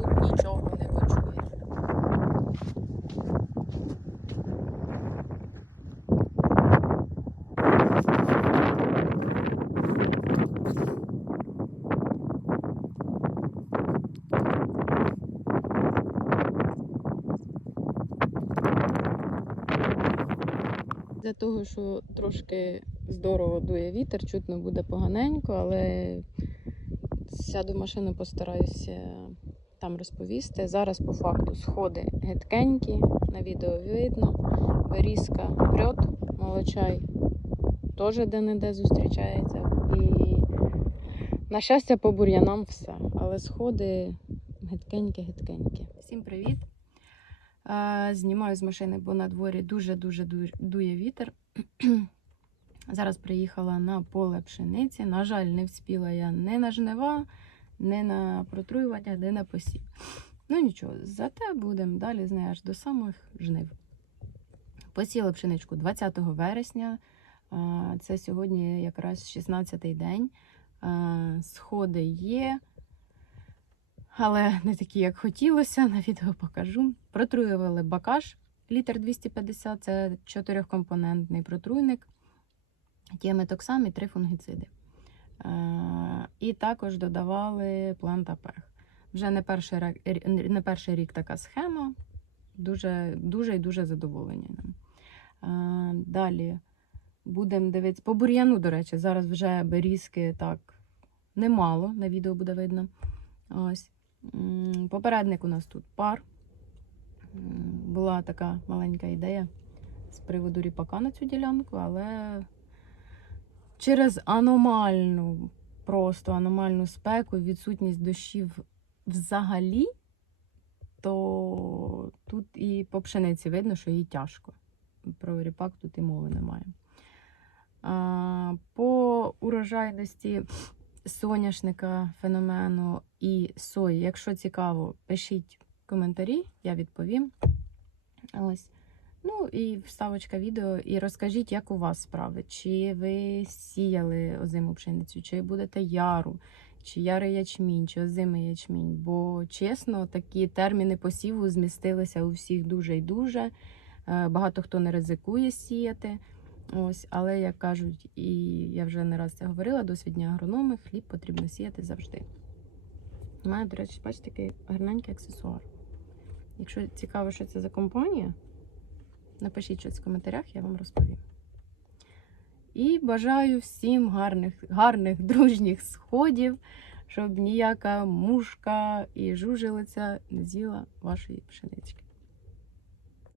тут нічого не почує. Для того, що трошки здорово дує вітер, чутно буде поганенько, але сяду в машину, постараюся там розповісти. Зараз по факту сходи гидкенькі, на відео видно. Вирізка прьот, молочай теж де-не-де зустрічається. І, на щастя, по бур'янам все. Але сходи гидкенькі-гидкенькі. Всім привіт! Знімаю з машини, бо на дворі дуже-дуже дує вітер. Зараз приїхала на поле пшениці. На жаль, не вспіла я не на жнива, не на протруювання, не на посів. Ну нічого, зате будемо далі з нею аж до самих жнив. Посіла пшеничку 20 вересня. Це сьогодні якраз 16-й день. Сходи є, але не такі, як хотілося. На відео покажу. Протруювали бакаш літр 250, це чотирьохкомпонентний протруйник, тіаметоксам і три фунгіциди. Е, І також додавали плантапех. Вже не перший, ра- не перший рік така схема. Дуже, дуже і дуже задоволені ним. Е, Далі будемо дивитися. По бур'яну, до речі, зараз вже берізки так немало, на відео буде видно. Ось. Попередник у нас тут пар. Була така маленька ідея з приводу ріпака на цю ділянку, але через аномальну, просто аномальну спеку і відсутність дощів взагалі, то тут і по пшениці видно, що їй тяжко. Про ріпак тут і мови немає. А, по урожайності соняшника, феномену і сої, якщо цікаво, пишіть коментарі, я відповім. Ось. Ну і вставочка відео, і розкажіть, як у вас справи. Чи ви сіяли озиму пшеницю, чи будете яру, чи ярий ячмінь, чи озимий ячмінь. Бо чесно, такі терміни посіву змістилися у всіх дуже і дуже. Е, Багато хто не ризикує сіяти. Ось, але як кажуть, і я вже не раз це говорила, досвідні агрономи, хліб потрібно сіяти завжди. Мене, до речі, бачите, такий гарненький аксесуар. Якщо цікаво, що це за компанія, напишіть щось в коментарях, я вам розповім. І бажаю всім гарних, гарних дружніх сходів, щоб ніяка мушка і жужелиця не з'їла вашої пшенички.